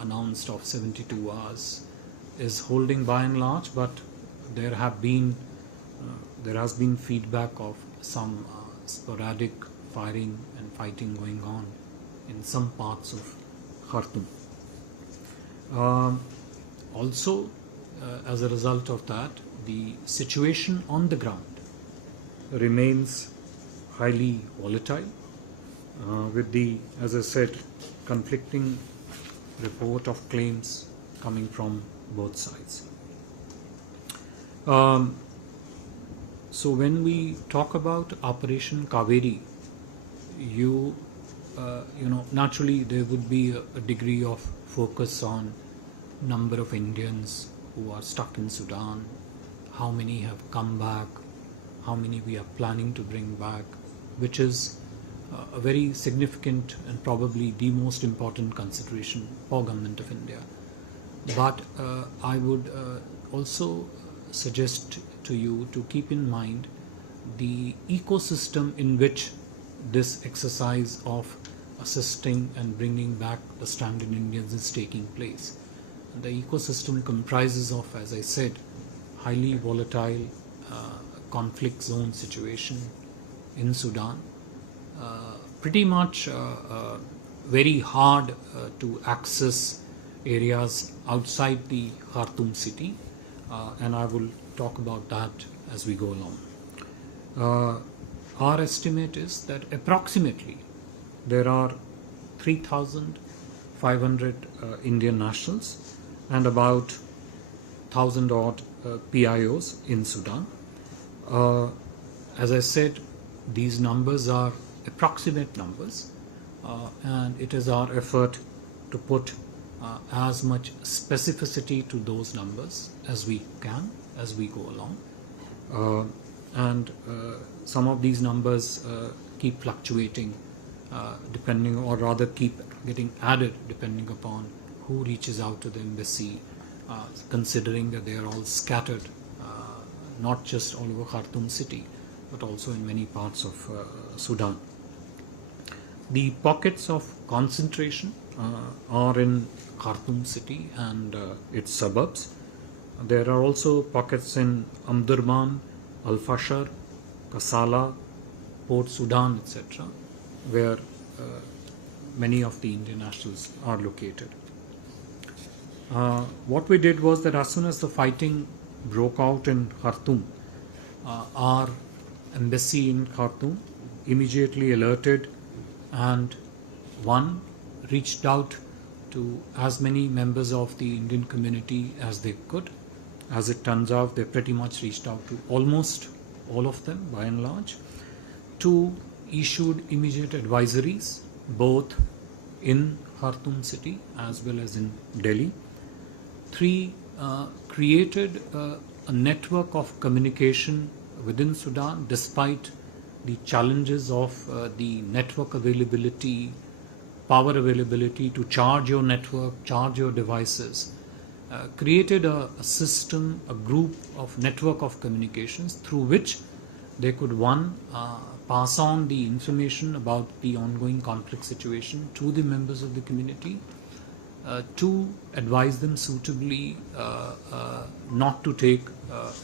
announced of 72 hours is holding by and large, but there has been feedback of some sporadic firing and fighting going on in some parts of Khartoum. Also, as a result of that, the situation on the ground remains highly volatile, with the, as I said, conflicting report of claims coming from both sides. So when we talk about Operation Kaveri, naturally there would be a degree of focus on number of Indians who are stuck in Sudan, how many have come back, how many we are planning to bring back, which is a very significant and probably the most important consideration for Government of India. But I would also suggest to you to keep in mind the ecosystem in which this exercise of assisting and bringing back the stranded Indians is taking place. The ecosystem comprises of, as I said, highly volatile conflict zone situation in Sudan, pretty much very hard to access areas outside the Khartoum city, and I will talk about that as we go along. Our estimate is that approximately there are 3,500 Indian nationals and about 1,000 odd PIOs in Sudan. As I said, these numbers are approximate numbers, and it is our effort to put as much specificity to those numbers as we can as we go along. And some of these numbers keep fluctuating depending, or rather keep getting added depending upon who reaches out to the embassy, considering that they are all scattered, not just all over Khartoum city, but also in many parts of Sudan. The pockets of concentration are in Khartoum city and its suburbs. There are also pockets in Omdurman, Al-Fashar, Kassala, Port Sudan, etc., where many of the Indian nationals are located. What we did was that as soon as the fighting broke out in Khartoum, our embassy in Khartoum immediately alerted and reached out to as many members of the Indian community as they could. As it turns out, they pretty much reached out to almost all of them by and large. 2, issued immediate advisories both in Khartoum city as well as in Delhi. 3, created a network of communication within Sudan despite the challenges of the network availability, power availability to charge your network, charge your devices. Created a system, a group of network of communications through which they could, pass on the information about the ongoing conflict situation to the members of the community, 2, advise them suitably not to take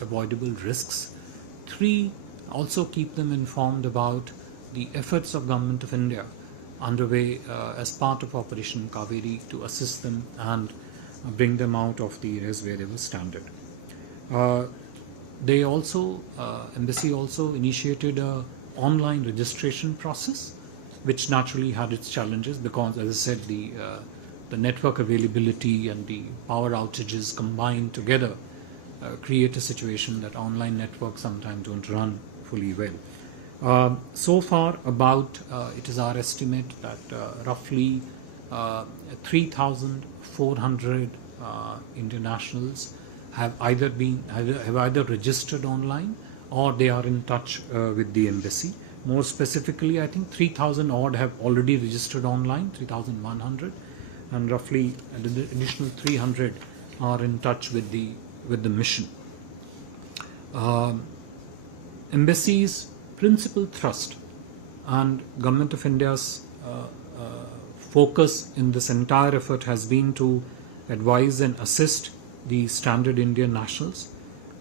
avoidable risks, 3, also keep them informed about the efforts of Government of India underway as part of Operation Kaveri to assist them and bring them out of the areas where they were stranded. They also, embassy also initiated a online registration process, which naturally had its challenges because, as I said, the network availability and the power outages combined together create a situation that online networks sometimes don't run fully well. So far, about it is our estimate that roughly 3,400 Indian nationals have either registered online or they are in touch with the embassy. More specifically, I think 3,000 odd have already registered online, 3,100, and roughly an additional 300 are in touch with the mission. Embassy's principal thrust and Government of India's focus in this entire effort has been to advise and assist the stranded Indian nationals,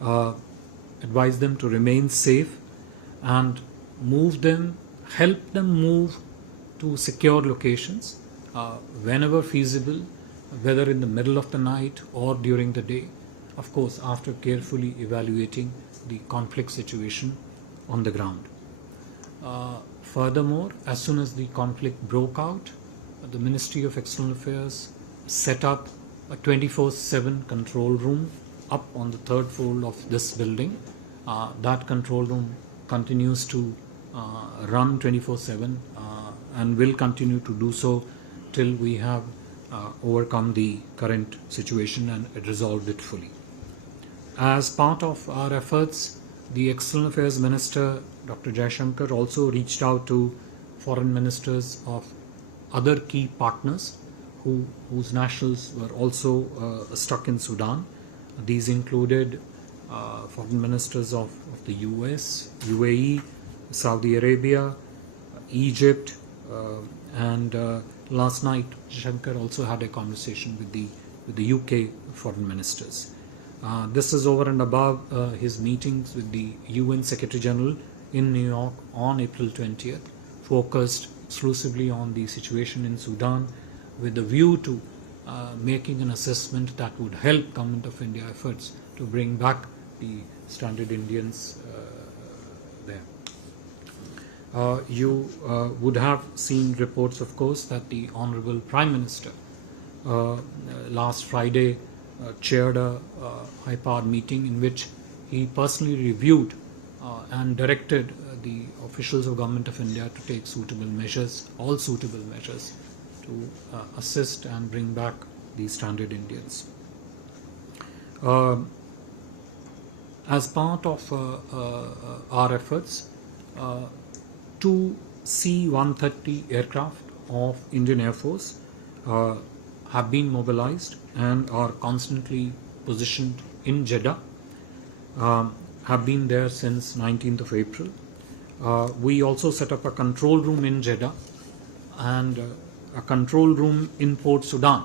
advise them to remain safe, and help them move to secure locations whenever feasible, whether in the middle of the night or during the day, of course after carefully evaluating the conflict situation on the ground. Furthermore, as soon as the conflict broke out, the Ministry of External Affairs set up a 24/7 control room up on the third floor of this building. That control room continues to run 24/7 and will continue to do so till we have overcome the current situation and resolved it fully. As part of our efforts, the External Affairs Minister, Dr. Jaishankar, also reached out to foreign ministers of other key partners whose nationals were also stuck in Sudan. These included foreign ministers of the US, UAE, Saudi Arabia, Egypt, and last night Shankar also had a conversation with the UK foreign ministers. This is over and above his meetings with the UN Secretary General in New York on April 20th, focused exclusively on the situation in Sudan with a view to making an assessment that would help Government of India efforts to bring back the stranded Indians there. You would have seen reports, of course, that the Honorable Prime Minister last Friday chaired a high-powered meeting in which he personally reviewed and directed the officials of Government of India to take all suitable measures to assist and bring back the stranded Indians. As part of our efforts, two C-130 aircraft of Indian Air Force have been mobilized and are constantly positioned in Jeddah, have been there since 19th of April. We also set up a control room in Jeddah and a control room in Port Sudan.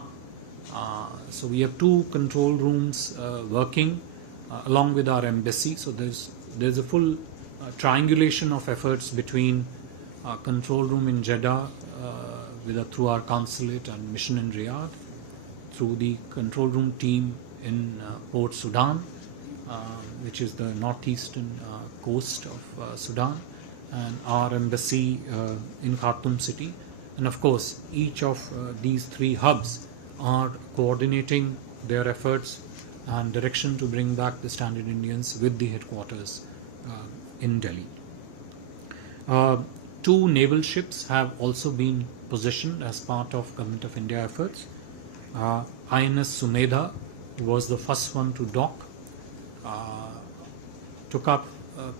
So we have two control rooms working along with our embassy. So there's a full triangulation of efforts between control room in Jeddah through our consulate and mission in Riyadh, through the control room team in Port Sudan, which is the northeastern coast of Sudan, and our embassy in Khartoum city. And of course, each of these three hubs are coordinating their efforts and direction to bring back the stranded Indians with the headquarters in Delhi. Two naval ships have also been positioned as part of Government of India efforts. INS Sumedha was the first one to dock,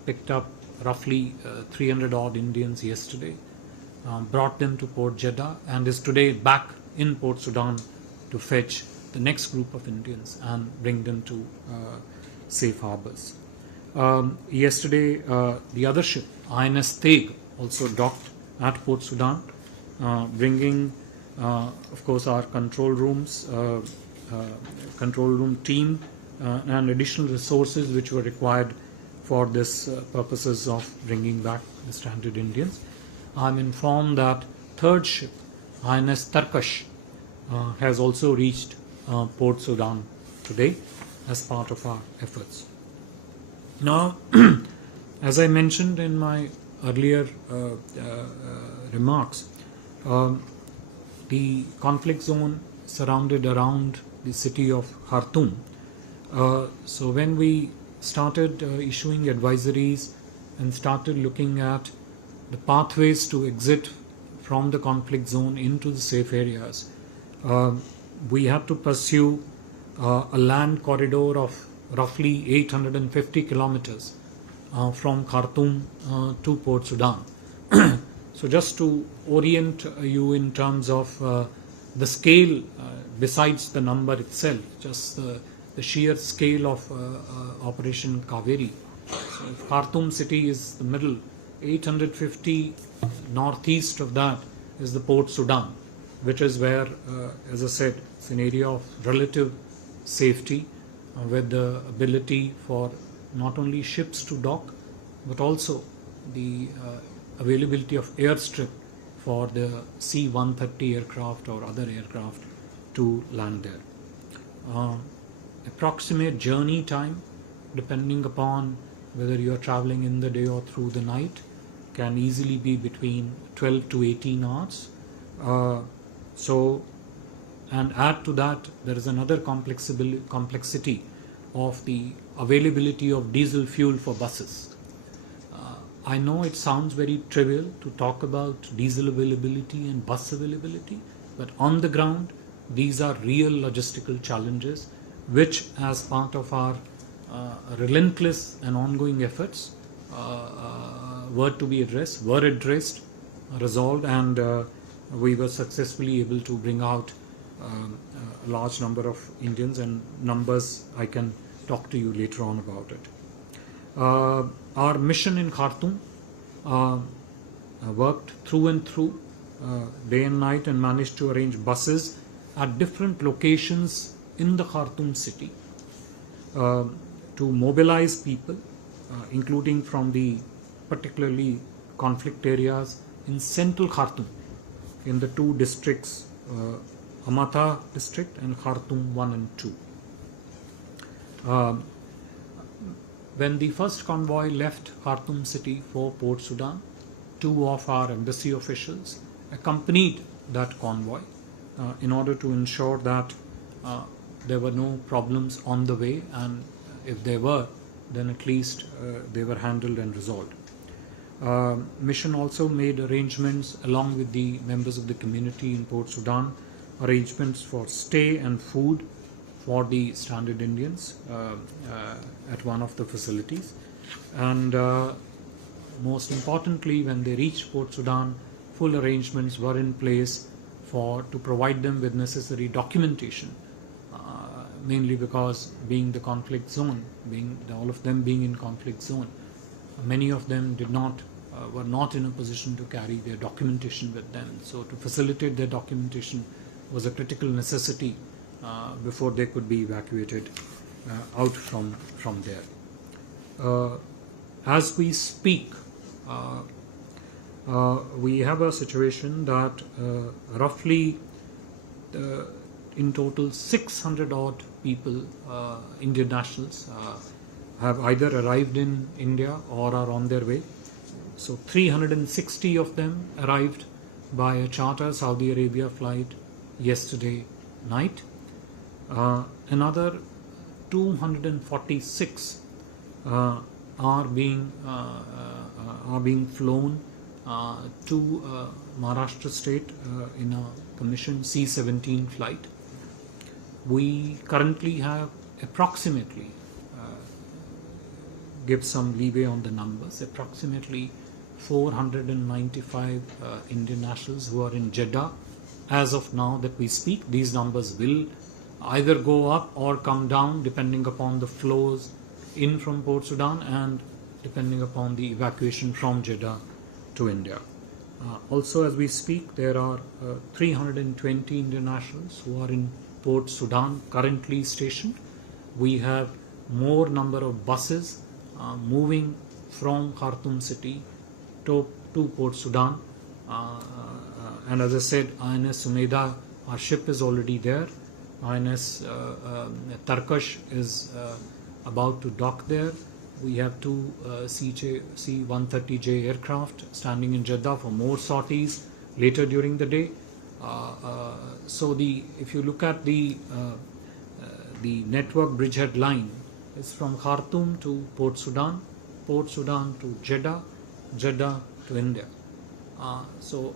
picked up roughly 300 odd Indians yesterday, brought them to Port Jeddah, and is today back in Port Sudan to fetch the next group of Indians and bring them to safe harbors. Yesterday, the other ship, INS Teg, also docked at Port Sudan, bringing, of course, our control room team and additional resources which were required for this purposes of bringing back the stranded Indians. I'm informed that third ship, INS Tarkash, has also reached Port Sudan today as part of our efforts. Now, as I mentioned in my earlier remarks, the conflict zone surrounded around the city of Khartoum. So when we started issuing advisories and started looking at the pathways to exit from the conflict zone into the safe areas, we had to pursue a land corridor of roughly 850 kilometers from Khartoum to Port Sudan. So just to orient you in terms of the scale, besides the number itself, just the sheer scale of Operation Kaveri. So if Khartoum city is the middle, 850 northeast of that is the Port Sudan. which is where, as I said, it's an area of relative safety with the ability for not only ships to dock, but also the availability of airstrip for the C-130 aircraft or other aircraft to land there. Approximate journey time, depending upon whether you are traveling in the day or through the night, can easily be between 12 to 18 hours. And add to that, there is another complexity of the availability of diesel fuel for buses. I know it sounds very trivial to talk about diesel availability and bus availability, but on the ground, these are real logistical challenges which, as part of our relentless and ongoing efforts, were addressed, resolved, and we were successfully able to bring out a large number of Indians, and numbers I can talk to you later on about it. Our mission in Khartoum worked through and through, day and night, and managed to arrange buses at different locations in the Khartoum city to mobilize people, including from the particularly conflict areas in central Khartoum, in the two districts, Amata district and Khartoum 1 and 2. When the first convoy left Khartoum city for Port Sudan, 2 of our embassy officials accompanied that convoy in order to ensure that there were no problems on the way, and if there were, then at least they were handled and resolved. Mission also made arrangements along with the members of the community in Port Sudan, arrangements for stay and food for the stranded Indians at one of the facilities. And most importantly, when they reached Port Sudan, full arrangements were in place to provide them with necessary documentation, mainly because being the conflict zone, all of them being in conflict zone, many of them were not in a position to carry their documentation with them. So to facilitate their documentation was a critical necessity before they could be evacuated out from there. As we speak, we have a situation that roughly in total 600 odd people, Indian nationals, have either arrived in India or are on their way. So 360 of them arrived by a charter Saudi Arabia flight yesterday night. Another 246 are being flown to Maharashtra state in a commissioned C-17 flight. We currently have approximately, give some leeway on the numbers, approximately 495 Indian nationals who are in Jeddah as of now that we speak. These numbers will either go up or come down depending upon the flows in from Port Sudan and depending upon the evacuation from Jeddah to India. Also, as we speak, there are 320 Indian nationals who are in Port Sudan currently stationed. We have more number of buses moving from Khartoum city to Port Sudan. And as I said, INS Sumeda, our ship is already there. INS Tarkash is about to dock there. We have 2 C-130J aircraft standing in Jeddah for more sorties later during the day. So if you look at the network bridgehead line, it's from Khartoum to Port Sudan to Jeddah, Jeddah to India.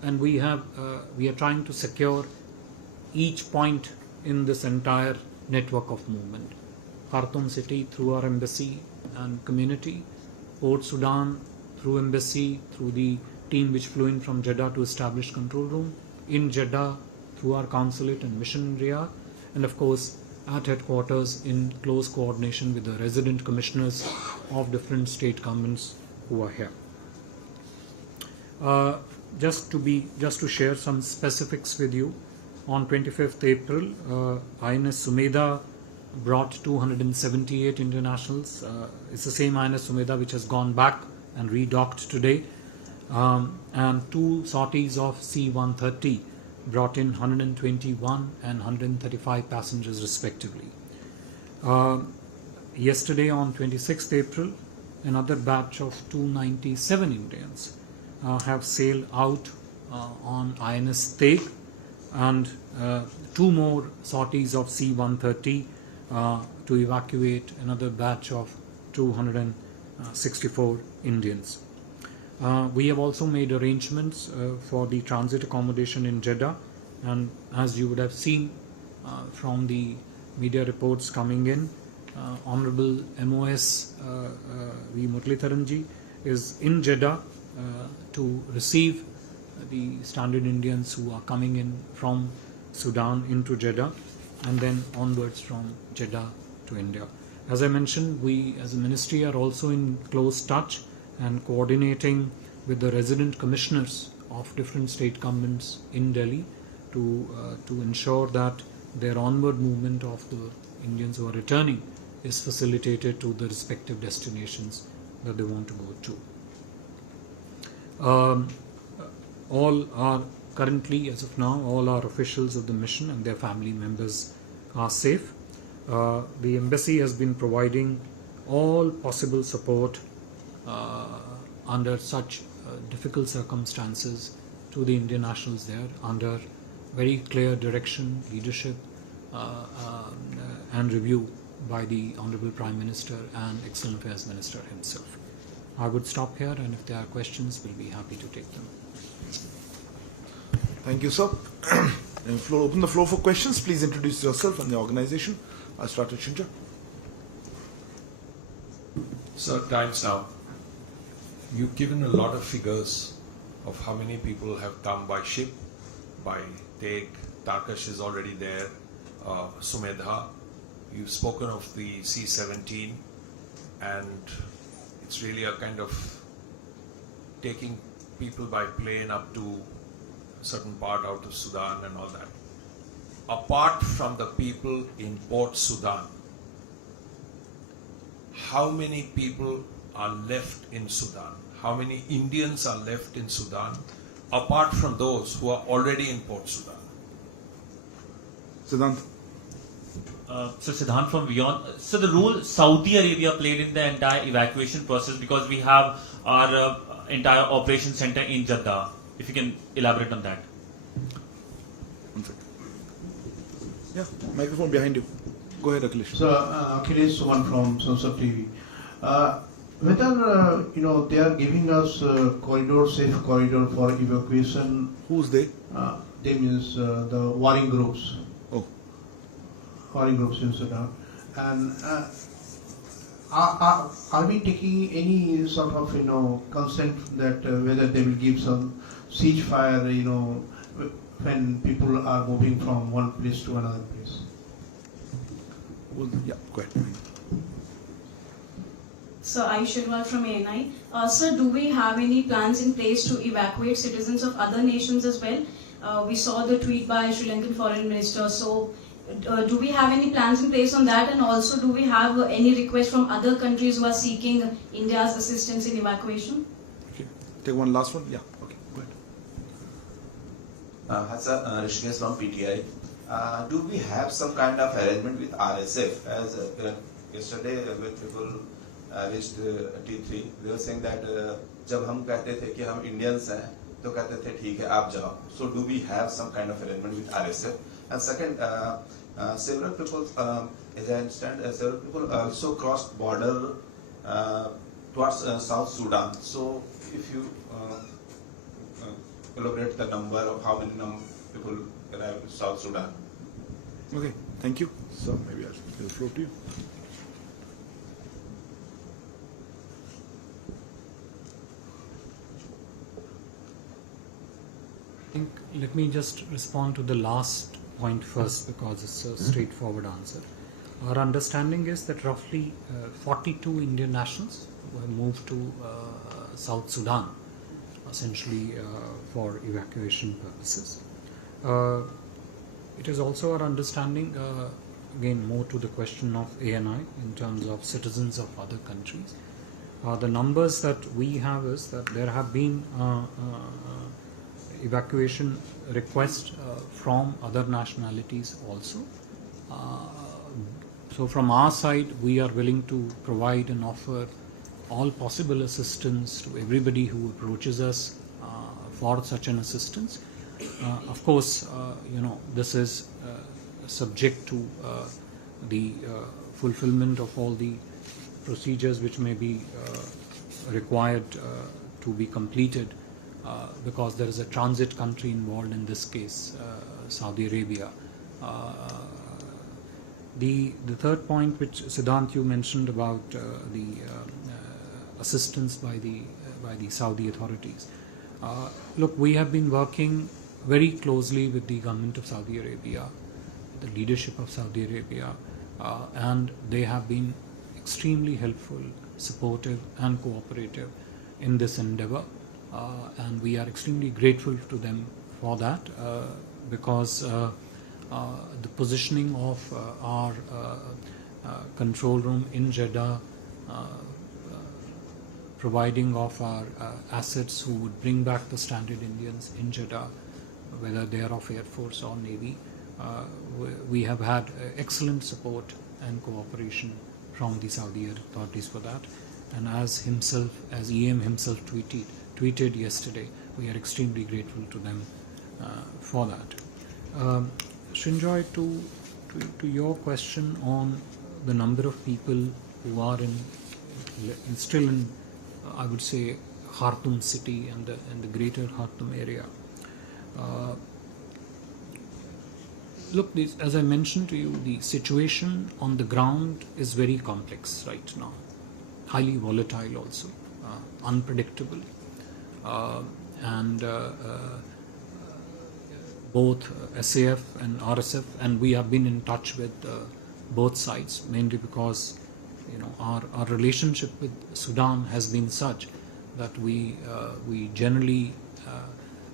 And we are trying to secure each point in this entire network of movement. Khartoum city through our embassy and community, Port Sudan through embassy, through the team which flew in from Jeddah to establish control room, in Jeddah through our consulate and mission in Riyadh, and of course at headquarters in close coordination with the resident commissioners of different state governments who are here. Just to share some specifics with you, On 25th April, INS Sumedha brought 278 Indian nationals. It's the same INS Sumedha which has gone back and redocked today. And two sorties of C-130 brought in 121 and 135 passengers respectively. Yesterday on 26th April, another batch of 297 Indians have sailed out on INS Teg, and two more sorties of C-130 to evacuate another batch of 264 Indians. We have also made arrangements for the transit accommodation in Jeddah, and as you would have seen from the media reports coming in, Honorable MOS V. Muralidharanji is in Jeddah to receive the standard Indians who are coming in from Sudan into Jeddah and then onwards from Jeddah to India. As I mentioned, we as a ministry are also in close touch and coordinating with the resident commissioners of different state governments in Delhi to ensure that their onward movement of the Indians who are returning is facilitated to the respective destinations that they want to go to. All are currently, as of now, all our officials of the mission and their family members are safe. The embassy has been providing all possible support under such difficult circumstances to the Indian nationals there, under very clear direction, leadership and review by the Honorable Prime Minister and External Affairs Minister himself. I would stop here, and if there are questions, we'll be happy to take them. Thank you, sir. Open the floor for questions. Please introduce yourself and the organization. I'll start with Shinja. Sir, times now. You've given a lot of figures of how many people have come by ship, by Teg, Tarkash is already there, Sumedha. You've spoken of the C-17, and it's really a kind of taking people by plane up to a certain part out of Sudan and all that. Apart from the people in Port Sudan, how many people are left in Sudan? How many Indians are left in Sudan, apart from those who are already in Port Sudan? Siddhant. So Siddhant from Beyond. So the role Saudi Arabia played in the entire evacuation process, because we have our entire operation center in Jeddah. If you can elaborate on that. One second. Yeah, microphone behind you. Go ahead, Akhilesh. So Akhilesh Suman from Sansar TV. Whether they are giving us corridor, safe corridor for evacuation. Who's they? They means the warring groups. Oh. Warring groups in Sudan. And are we taking any sort of consent that whether they will give some ceasefire when people are moving from one place to another place? Yeah, go ahead. So Aishwarwal from ANI. Sir, do we have any plans in place to evacuate citizens of other nations as well? We saw the tweet by Sri Lankan Foreign Minister. So do we have any plans in place on that? And also, do we have any requests from other countries who are seeking India's assistance in evacuation? Okay. Take one last one. Yeah. Okay. Go ahead. Hi sir, Rishikesh from PTI. Do we have some kind of arrangement with RSF? As yesterday when people reached T3, they were saying that जब हम कहते थे कि हम Indians हैं, तो कहते थे ठीक है आप जाओ. So do we have some kind of arrangement with RSF? And second, several people, as I understand, several people also crossed border towards South Sudan. So if you elaborate the number of how many people arrived in South Sudan. Okay. Thank you. So maybe I'll give the floor to you. Let me just respond to the last point first, because it's a straightforward answer. Our understanding is that roughly 42 Indian nationals who have moved to South Sudan, essentially for evacuation purposes. It is also our understanding, again more to the question of ANI in terms of citizens of other countries. The numbers that we have is that there have been evacuation requests from other nationalities also. So from our side, we are willing to provide and offer all possible assistance to everybody who approaches us for such an assistance. Of course, this is subject to the fulfillment of all the procedures which may be required to be completed because there is a transit country involved in this case, Saudi Arabia. The third point which Siddhant you mentioned about the assistance by the Saudi authorities. Look, we have been working very closely with the government of Saudi Arabia, the leadership of Saudi Arabia, and they have been extremely helpful, supportive and cooperative in this endeavor, and we are extremely grateful to them for that because the positioning of our control room in Jeddah, providing of our assets who would bring back the stranded Indians in Jeddah, whether they are of Air Force or Navy, we have had excellent support and cooperation from the Saudi authorities for that. And as EM himself tweeted yesterday, we are extremely grateful to them for that. Srinjoy, to your question on the number of people who are still in, I would say, Khartoum city and the greater Khartoum area. Look, as I mentioned to you, the situation on the ground is very complex right now, highly volatile also, unpredictable, and both SAF and RSF, and we have been in touch with both sides, mainly because our relationship with Sudan has been such that we generally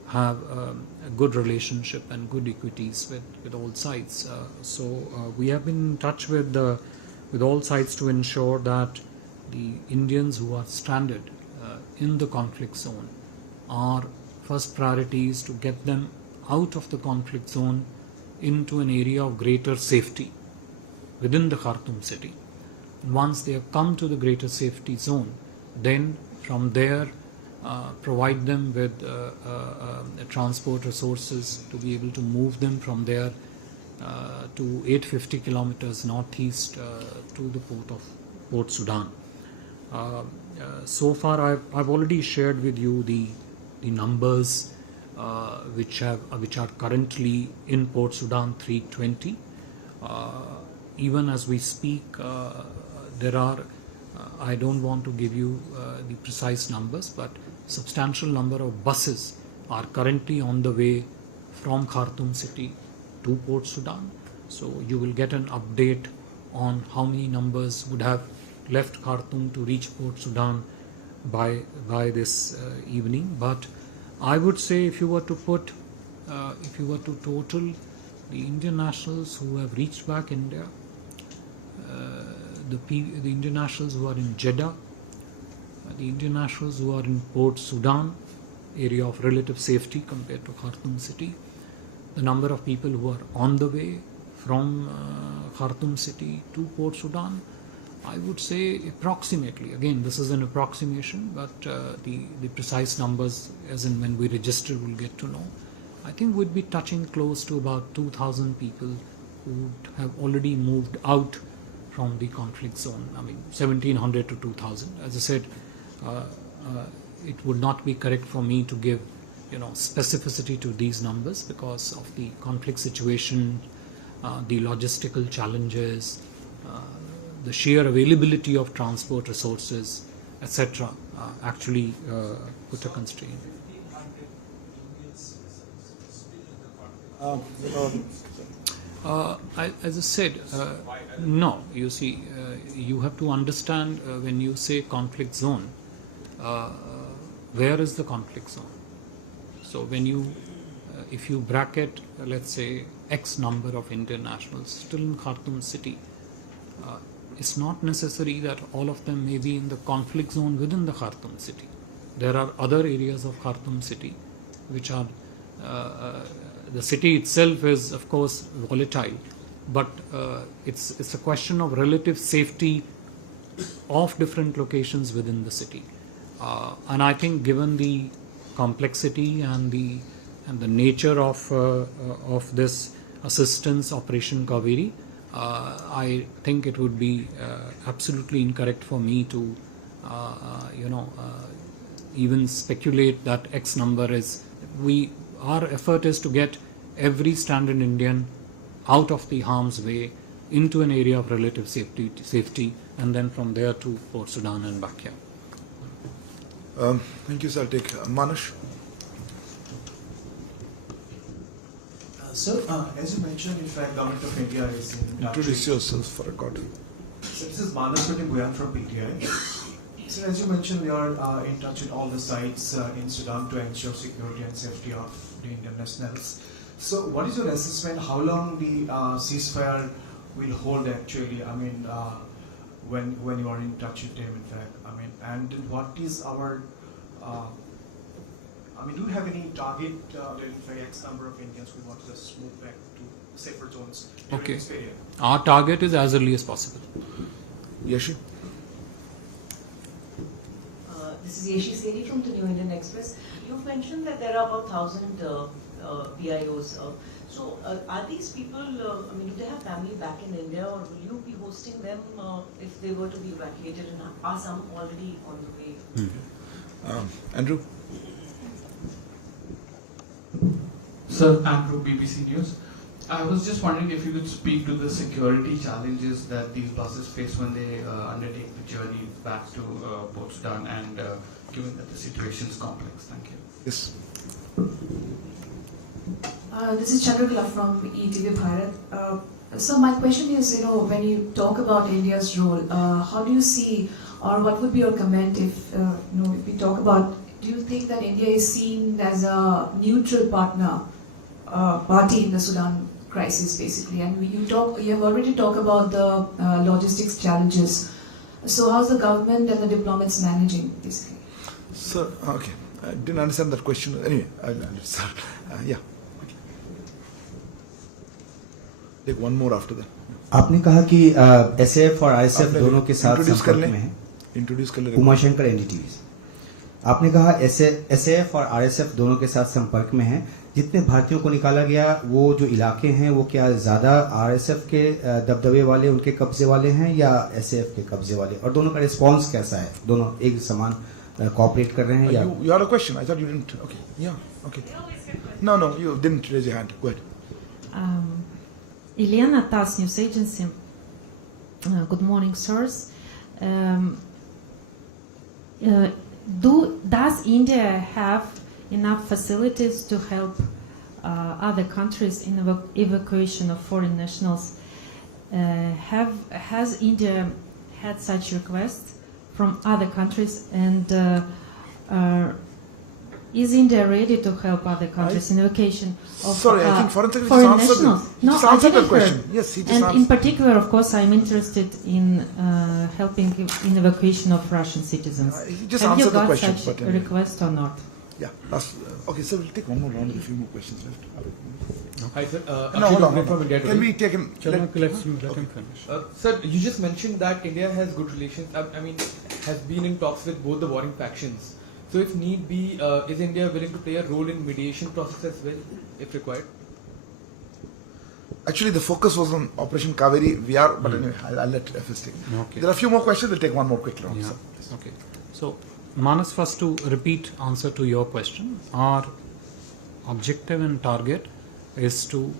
have a good relationship and good equities with all sides. So we have been in touch with all sides to ensure that the Indians who are stranded in the conflict zone, our first priority is to get them out of the conflict zone into an area of greater safety within the Khartoum city. Once they have come to the greater safety zone, then from there provide them with transport resources to be able to move them from there to 850 kilometers northeast to the Port Sudan. So far I've already shared with you the numbers which are currently in Port Sudan 320. Even as we speak, there are, I don't want to give you the precise numbers, but substantial number of buses are currently on the way from Khartoum city to Port Sudan. So you will get an update on how many numbers would have left Khartoum to reach Port Sudan by this evening. But I would say if you were to total the Indian nationals who have reached back India, the Indian nationals who are in Jeddah, the Indian nationals who are in Port Sudan, area of relative safety compared to Khartoum city, the number of people who are on the way from Khartoum city to Port Sudan, I would say approximately, again this is an approximation, but the precise numbers as in when we register we'll get to know. I think we'd be touching close to about 2,000 people who would have already moved out from the conflict zone. I mean 1,700 to 2,000. As I said, it would not be correct for me to give specificity to these numbers because of the conflict situation, the logistical challenges, the sheer availability of transport resources, etc. Actually put a constraint. As I said, no, you see, you have to understand when you say conflict zone, where is the conflict zone? So when you, if you bracket, let's say X number of Indian nationals still in Khartoum city, it's not necessary that all of them may be in the conflict zone within the Khartoum city. There are other areas of Khartoum city which are, the city itself is of course volatile, but it's a question of relative safety of different locations within the city. And I think given the complexity and the nature of this assistance Operation Kaveri, I think it would be absolutely incorrect for me to even speculate that X number is. Our effort is to get every standard Indian out of the harm's way into an area of relative safety, and then from there to Port Sudan and back here. Thank you, sir. I'll take Manush. Sir, as you mentioned, in fact, Government of India is in Introduce yourself for record. So this is Manas Bhuyan from PTI. So as you mentioned, you are in touch with all the sites in Sudan to ensure security and safety of the Indian nationals. So what is your assessment? How long the ceasefire will hold actually? I mean, when you are in touch with them, in fact. I mean, and what is our do you have any target that in fact X number of Indians we want to just move back to safer zones during Okay. this period? Our target is as early as possible. Yeshi? This is Yeshi Seni from the New Indian Express. You've mentioned that there are about 1,000 PIOs. So are these people, do they have family back in India, or will you be hosting them if they were to be evacuated, and are some already on the way? Andrew? Sir, Andrew, BBC News. I was just wondering if you could speak to the security challenges that these buses face when they undertake the journey back to Port Sudan, and given that the situation is complex. Thank you. Yes. This is Chandrakala from ETV Bharat. So my question is, when you talk about India's role, how do you see, or what would be your comment if, if we talk about, do you think that India is seen as a neutral party in the Sudan crisis, basically? And you have already talked about the logistics challenges. So how's the government and the diplomats managing, basically? Sir, okay. I didn't understand that question. Anyway, I'll understand. Yeah. Okay. Take one more after that. आपने कहा कि SAF और ISF दोनों के साथ संपर्क में है. इंट्रोड्यूस कर ले. उमाशंकर एनडीटीवी. आपने कहा एसएएफ और आरएसएफ दोनों के साथ संपर्क में है. जितने भारतीयों को निकाला गया, वो जो इलाके हैं वो क्या ज्यादा आरएसएफ के दबदबे वाले, उनके कब्जे वाले हैं, या एसएएफ के कब्जे वाले, और दोनों का रिस्पांस कैसा है? दोनों एक समान कोऑपरेट कर रहे हैं या? You had a question. I thought you didn't. Okay. Yeah. Okay. No, you didn't raise your hand. Go ahead. Ileana, TASS News Agency. Good morning, sirs. Does India have enough facilities to help other countries in evacuation of foreign nationals? Has India had such requests from other countries, and is India ready to help other countries in evacuation of I think Foreign Secretary foreign just answered nationals? it. Just answered that question. Yes, he just and answered. in particular, of course, I'm interested in helping in evacuation of Russian citizens. He just Have you answered the got question, such but a anyway. request or not? Yeah. Okay, so we'll take one more round with a few more questions left. Hi, sir. No, hold on. From India Can we take him? Let him finish. Sir, you just mentioned that India has good relations. Has been in talks with both the warring factions. So, if need be, is India willing to play a role in mediation process as well, if required? Actually, the focus was on Operation Kaveri. But anyway, I'll let FS take. Okay. There are a few more questions. We'll take one more quick round. Yeah. Sir. Okay. So, Manas, first to repeat answer to your question. Our objective and target is to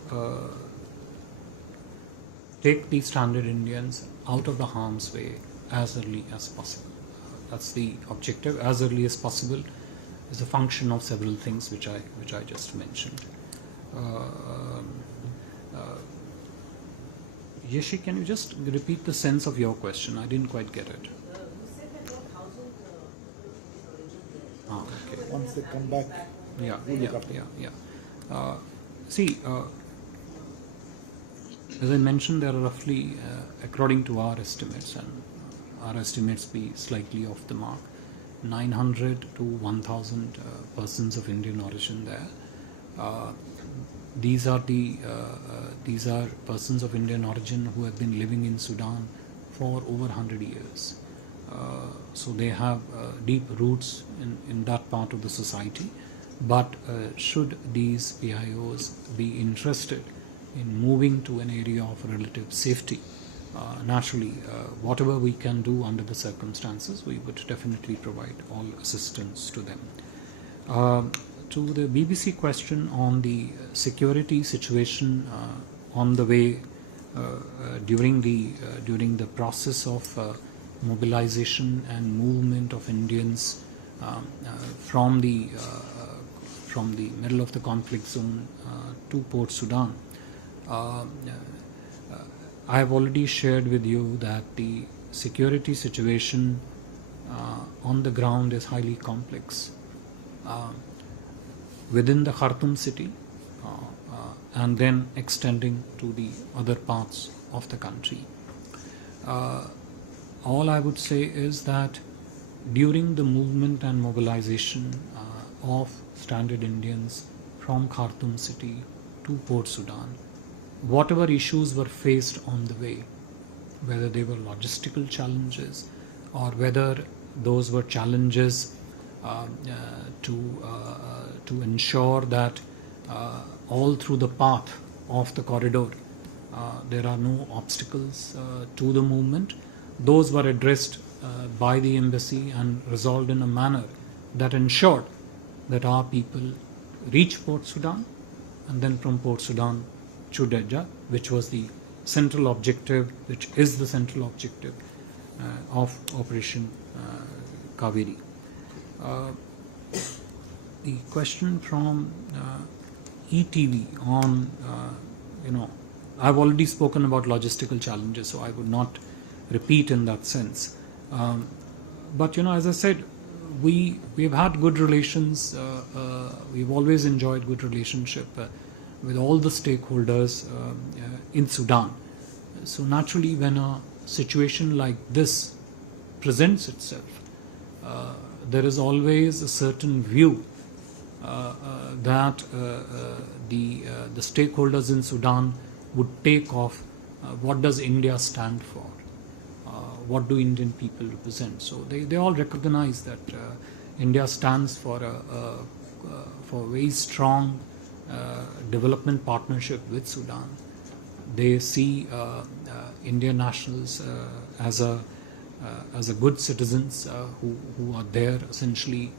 take the standard Indians out of the harm's way as early as possible. That's the objective. As early as possible is a function of several things which I just mentioned. Yeshi, can you just repeat the sense of your question? I didn't quite get it. You said that there are 1,000 people in Okay. Once they come back, Yeah. See, As I mentioned, there are roughly, according to our estimates, and our estimates be slightly off the mark, 900 to 1,000 persons of Indian origin there. These are persons of Indian origin who have been living in Sudan for over 100 years. So they have deep roots in that part of the society. But should these PIOs be interested in moving to an area of relative safety, naturally, whatever we can do under the circumstances, we would definitely provide all assistance to them. To the BBC question on the security situation on the way during the process of mobilization and movement of Indians from the middle of the conflict zone to Port Sudan. I have already shared with you that the security situation on the ground is highly complex. Within the Khartoum city and then extending to the other parts of the country. All I would say is that during the movement and mobilization of stranded Indians from Khartoum city to Port Sudan, whatever issues were faced on the way, whether they were logistical challenges or whether those were challenges to ensure that all through the path of the corridor there are no obstacles to the movement, those were addressed by the embassy and resolved in a manner that ensured that our people reach Port Sudan and then from Port Sudan to Jeddah, which was the central objective, which is the central objective of Operation Kaveri. The question from ETV on, I've already spoken about logistical challenges, so I would not repeat in that sense. But as I said, we've had good relations. We've always enjoyed good relationship with all the stakeholders in Sudan. So naturally, when a situation like this presents itself, there is always a certain view that the stakeholders in Sudan would take of what does India stand for, what do Indian people represent. So they all recognize that India stands for a very strong development partnership with Sudan. They see Indian nationals as a good citizens who are there essentially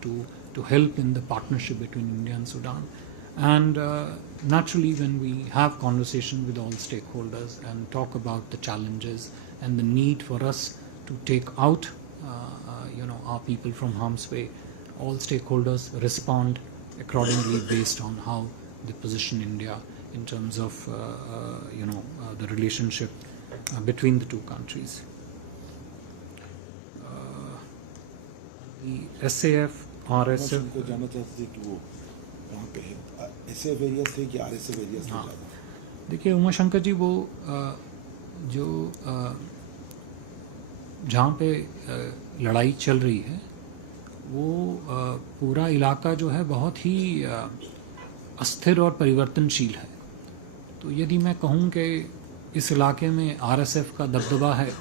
to help in the partnership between India and Sudan. And naturally, when we have conversation with all stakeholders and talk about the challenges and the need for us to take out our people from harm's way, all stakeholders respond accordingly based on how they position India in terms of the relationship between the two countries. The SAF, RSF को जानना चाहते थे कि वो वहाँ पे SAF area थे कि RSF एरिया थे ज़्यादा? देखिए उमाशंकर जी, वो जो जहाँ पे लड़ाई चल रही है वो पूरा इलाका जो है बहुत ही अस्थिर और परिवर्तनशील है. तो यदि मैं कहूँ कि इस इलाके में RSF का दबदबा है,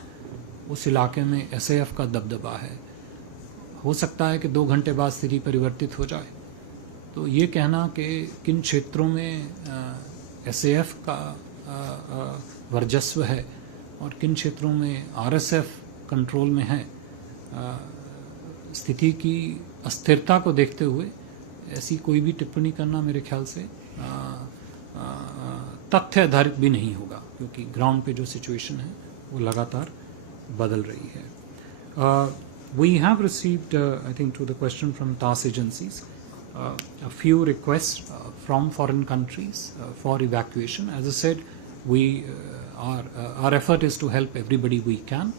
उस इलाके में SAF का दबदबा है, हो सकता है कि 2 घंटे बाद स्थिति परिवर्तित हो जाए. तो ये कहना कि किन क्षेत्रों में SAF का वर्चस्व है और किन क्षेत्रों में RSF कंट्रोल में है, स्थिति की अस्थिरता को देखते हुए ऐसी कोई भी टिप्पणी करना मेरे ख्याल से तथ्य आधारित भी नहीं होगा, क्योंकि ग्राउंड पे जो सिचुएशन है वो लगातार बदल रही है. We have received, I think, to the question from TASS agencies, a few requests from foreign countries for evacuation. As I said, our effort is to help everybody we can,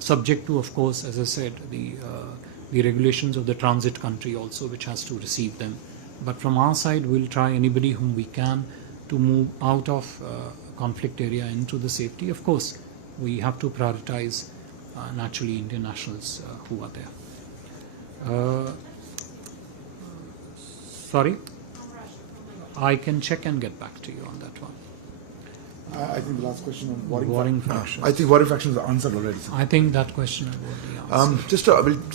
subject to, of course, as I said, the regulations of the transit country also, which has to receive them. But from our side, we'll try anybody whom we can to move out of conflict area into the safety. Of course, we have to prioritize naturally Indian nationals who are there. Sorry? I can check and get back to you on that one. I think the last question on Warring factions. I think warring factions are answered already. Sir. I think that question I've already answered.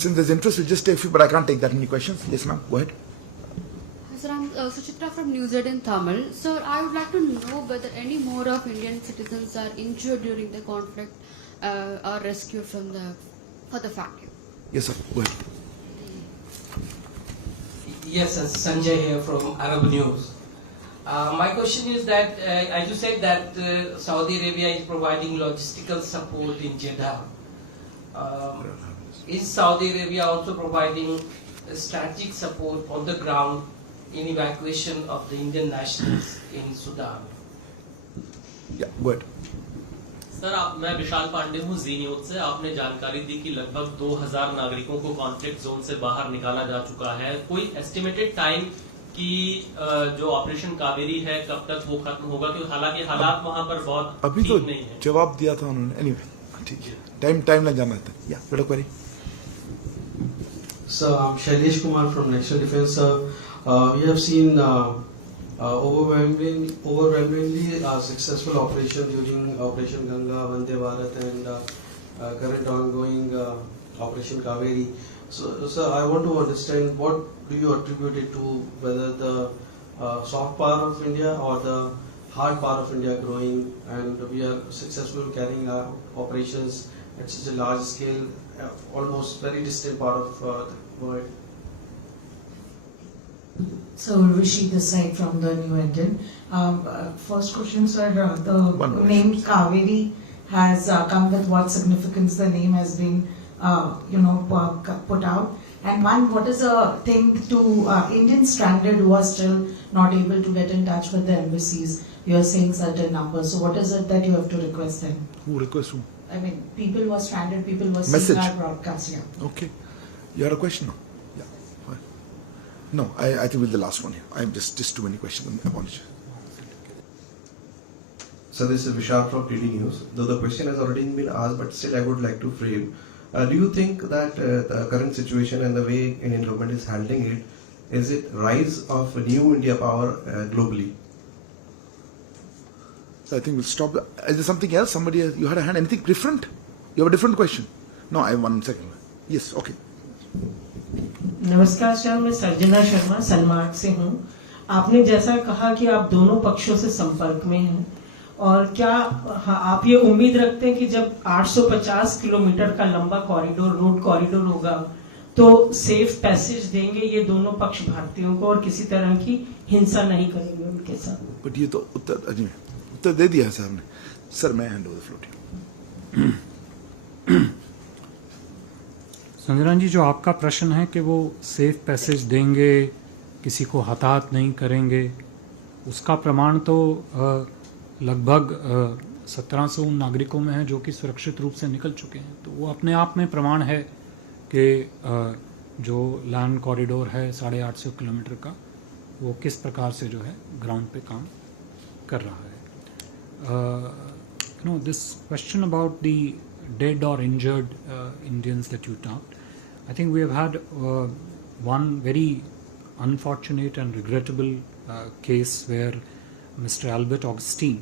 Since there's interest, we'll just take a few, but I can't take that many questions. Yes, ma'am. Go ahead. Sir, I'm Suchitra from News in Tamil. Sir, I would like to know whether any more of Indian citizens are injured during the conflict or rescued from for the vacuum. Yes, sir. Go ahead. Yes, sir. Sanjay here from Arab News. My question is that, as you said, that Saudi Arabia is providing logistical support in Jeddah. Is Saudi Arabia also providing strategic support on the ground in evacuation of the Indian nationals in Sudan? Yeah, go ahead. Sir मैं विशाल पांडे हूँ जी news से। आपने जानकारी दी कि लगभग 2000 नागरिकों को conflict zone से बाहर निकाला जा चुका है। कोई एस्टिमेटेड टाइम कि जो ऑपरेशन कावेरी है कब तक वो खत्म होगा? क्योंकि हालांकि हालात वहाँ पर बहुत अभी ठीक तो नहीं है। जवाब दिया था उन्होंने। एनीवे ठीक है, टाइम ना जाना था। या बेटा query. Sir, I'm Shailesh Kumar from National Defence. We have seen overwhelmingly successful operation during Operation Ganga, Vande Bharat, and current ongoing Operation Kaveri. So, sir, I want to understand what do you attribute it to, whether the soft power of India or the hard power of India growing, and we are successful in carrying out operations at such a large scale, almost very distant part of the world. So Rishi this side from the New Indian. First question, sir. The name Kaveri has come with what significance the name has been, put out. And one, what is the thing to Indians stranded who are still not able to get in touch with the embassies? You are saying certain numbers. So what is it that you have to request them? Who requests who? I mean, people who are stranded, people who are Message. seeing our broadcast. Yeah. Okay. You had a question? No. Yeah. Fine. No, I think with the last one here. I'm just too many questions. Apologies. So this is Vishal from TD News. Though the question has already been asked, but still I would like to frame. Do you think that the current situation and the way Indian government is handling it, is it rise of a new India power globally? So I think we'll stop. Is there something else? Somebody, you had a hand. Anything different? You have a different question? No, I have 1 second. Yes, okay. नमस्कार sir, मैं सर्जना शर्मा सनमार्ग से हूँ। आपने जैसा कहा कि आप दोनों पक्षों से संपर्क में हैं, और क्या आप ये उम्मीद रखते हैं कि जब 850 किलोमीटर का लंबा कॉरिडोर, रोड कॉरिडोर होगा, तो सेफ पैसेज देंगे ये दोनों पक्ष भारतीयों को और किसी तरह की हिंसा नहीं करेंगे उनके साथ? बट ये तो उत्तर दे दिया है साहब ने। सर मैं hand over the floor to you. Sanjay ji, जो आपका प्रश्न है कि वो सेफ पैसेज देंगे, किसी को हताहत नहीं करेंगे, उसका प्रमाण तो लगभग 1700 उन नागरिकों में है जो कि सुरक्षित रूप से निकल चुके हैं। तो वो अपने आप में प्रमाण है कि जो लैंड कॉरिडोर है 850 किलोमीटर का, वो किस प्रकार से जो है ग्राउंड पे काम कर रहा है। This question about the dead or injured Indians that you talked, I think we have had one very unfortunate and regrettable case where Mr. Albert Augustine,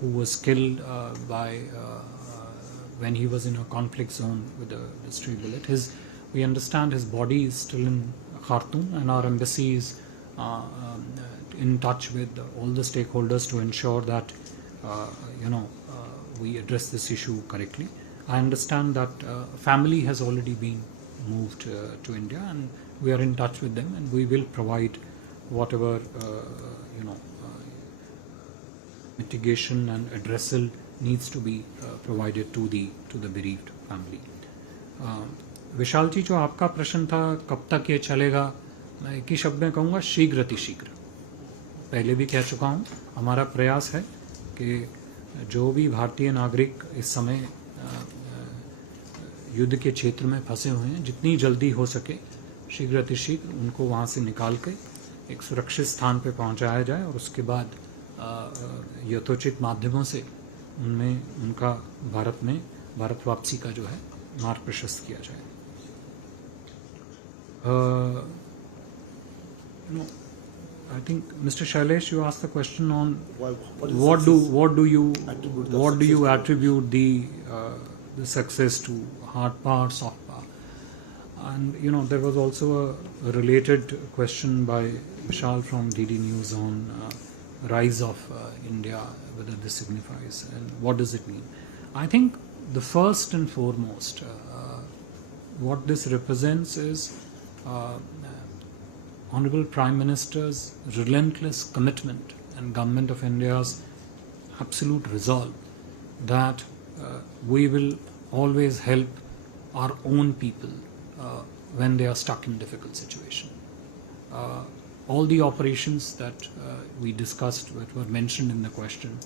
who was killed when he was in a conflict zone with a stray bullet. We understand his body is still in Khartoum, and our embassy is in touch with all the stakeholders to ensure that we address this issue correctly. I understand that family has already been moved to India, and we are in touch with them, and we will provide whatever mitigation and addressal needs to be provided to the bereaved family. विशाल जी, जो आपका प्रश्न था कब तक ये चलेगा, मैं एक ही शब्द में कहूँगा, शीघ्र अतिशीघ्र। पहले भी कह चुका हूँ, हमारा प्रयास है कि जो भी भारतीय नागरिक इस समय युद्ध के क्षेत्र में फंसे हुए हैं, जितनी जल्दी हो सके शीघ्र अतिशीघ्र उनको वहाँ से निकाल के एक सुरक्षित स्थान पर पहुँचाया जाए, और उसके बाद यथोचित माध्यमों से उनमें उनका भारत वापसी का जो है मार्ग प्रशस्त किया जाए. I think Mr. Shailesh, you asked the question on what do you attribute the success to? Hard power, soft power, and there was also a related question by Vishal from DD News on rise of India, whether this signifies and what does it mean. I think the first and foremost, what this represents is Honorable Prime Minister's relentless commitment and Government of India's absolute resolve that we will always help our own people when they are stuck in difficult situation. All the operations that we discussed, that were mentioned in the question,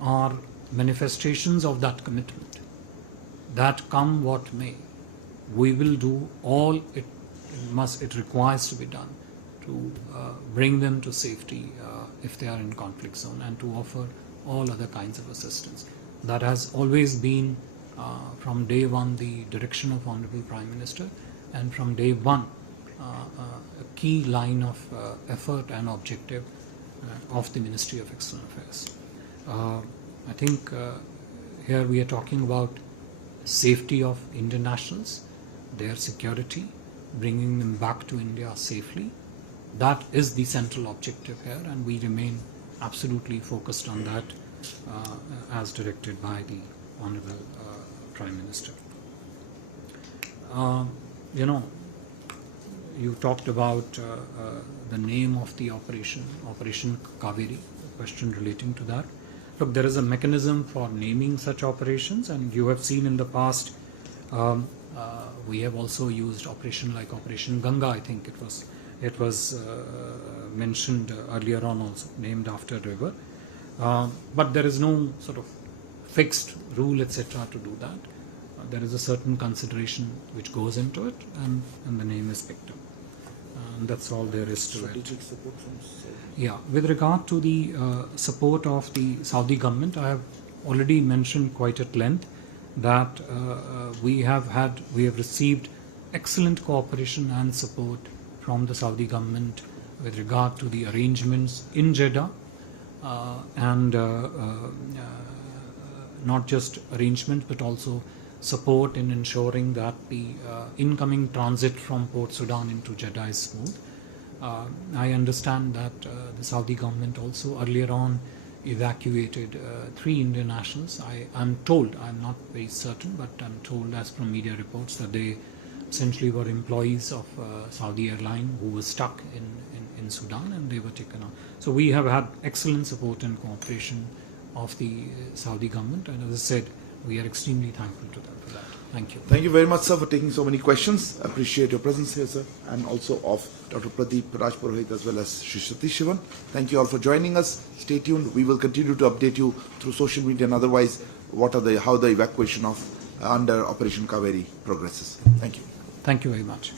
are manifestations of that commitment. That come what may, we will do all it requires to be done to bring them to safety if they are in conflict zone, and to offer all other kinds of assistance. That has always been from day one the direction of Honorable Prime Minister, and from day one a key line of effort and objective of the Ministry of External Affairs. I think here we are talking about safety of Indian nationals, their security, bringing them back to India safely. That is the central objective here, and we remain absolutely focused on that as directed by the Honorable Prime Minister. You talked about the name of the operation, Operation Kaveri, a question relating to that. Look, there is a mechanism for naming such operations, and you have seen in the past we have also used operation like Operation Ganga. I think it was mentioned earlier on, also named after a river. But there is no sort of fixed rule, etc. to do that. There is a certain consideration which goes into it, and the name is picked up. And that's all there is to Strategic it. support from Saudi. Yeah, with regard to the support of the Saudi government, I have already mentioned quite at length that we have received excellent cooperation and support from the Saudi government with regard to the arrangements in Jeddah, and not just arrangement but also support in ensuring that the incoming transit from Port Sudan into Jeddah is smooth. I understand that the Saudi government also earlier on evacuated 3 Indian nationals. I'm told, I'm not very certain, but I'm told as from media reports that they essentially were employees of Saudi Airline who were stuck in Sudan, and they were taken out. So we have had excellent support and cooperation of the Saudi government, and as I said, we are extremely thankful to them for that. Thank you. Thank you very much, sir, for taking so many questions. Appreciate your presence here, sir, and also of Dr. Pradeep Rajpurohit as well as Shri Satish Shivan. Thank you all for joining us. Stay tuned. We will continue to update you through social media and otherwise how the evacuation of under Operation Kaveri progresses. Thank you. Thank you very much.